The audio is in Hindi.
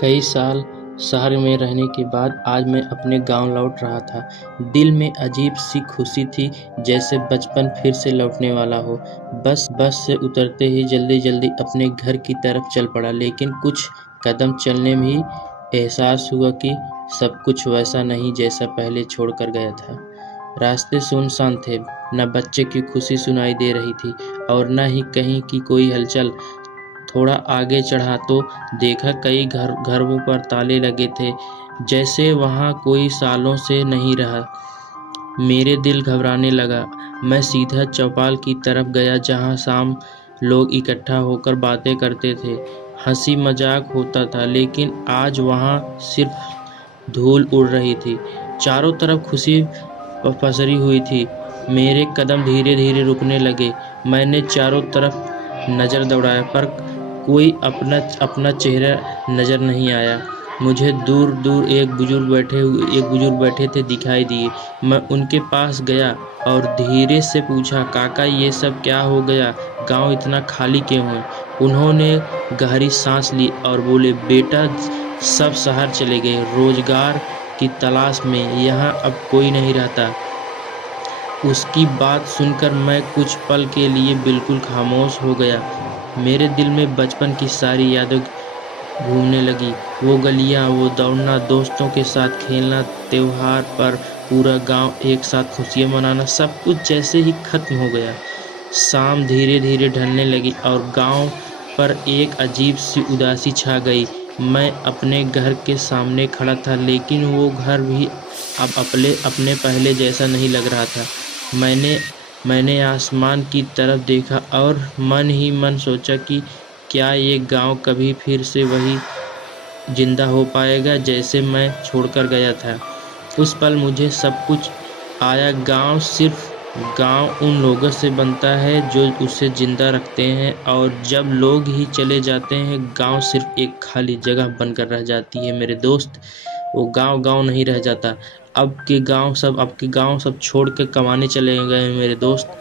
कई साल शहर में रहने के बाद आज मैं अपने गांव लौट रहा था। दिल में अजीब सी खुशी थी, जैसे बचपन फिर से लौटने वाला हो। बस से उतरते ही जल्दी जल्दी अपने घर की तरफ चल पड़ा, लेकिन कुछ कदम चलने में ही एहसास हुआ कि सब कुछ वैसा नहीं जैसा पहले छोड़कर गया था। रास्ते सुनसान थे, न बच्चे की खुशी सुनाई दे रही थी और न ही कहीं की कोई हलचल। थोड़ा आगे चढ़ा तो देखा कई घरों पर ताले लगे थे, जैसे वहां कोई सालों से नहीं रहा। मेरे दिल घबराने लगा। मैं सीधा चौपाल की तरफ गया, जहां शाम लोग इकट्ठा होकर बातें करते थे, हंसी मजाक होता था। लेकिन आज वहां सिर्फ धूल उड़ रही थी, चारों तरफ खुशी पसरी हुई थी। मेरे कदम धीरे धीरे रुकने लगे। मैंने चारों तरफ नजर दौड़ाया, पर कोई अपना चेहरा नजर नहीं आया। मुझे दूर दूर एक बुजुर्ग बैठे थे दिखाई दिए। मैं उनके पास गया और धीरे से पूछा, काका ये सब क्या हो गया? गांव इतना खाली क्यों है? उन्होंने गहरी सांस ली और बोले, बेटा सब शहर चले गए रोजगार की तलाश में, यहाँ अब कोई नहीं रहता। उसकी बात सुनकर मैं कुछ पल के लिए बिल्कुल खामोश हो गया। मेरे दिल में बचपन की सारी यादें घूमने लगी। वो गलियां, वो दौड़ना, दोस्तों के साथ खेलना, त्योहार पर पूरा गांव एक साथ खुशियां मनाना, सब कुछ जैसे ही खत्म हो गया। शाम धीरे धीरे ढलने लगी और गांव पर एक अजीब सी उदासी छा गई। मैं अपने घर के सामने खड़ा था, लेकिन वो घर भी अब अपने पहले जैसा नहीं लग रहा था। मैंने आसमान की तरफ देखा और मन ही मन सोचा कि क्या ये गांव कभी फिर से वही जिंदा हो पाएगा जैसे मैं छोड़कर गया था। उस पल मुझे सब कुछ आया। गांव उन लोगों से बनता है जो उसे जिंदा रखते हैं, और जब लोग ही चले जाते हैं, गांव सिर्फ एक खाली जगह बनकर रह जाती है। मेरे दोस्त, वो गांव नहीं रह जाता। अब के गांव सब छोड़ के कमाने चले गए हैं मेरे दोस्त।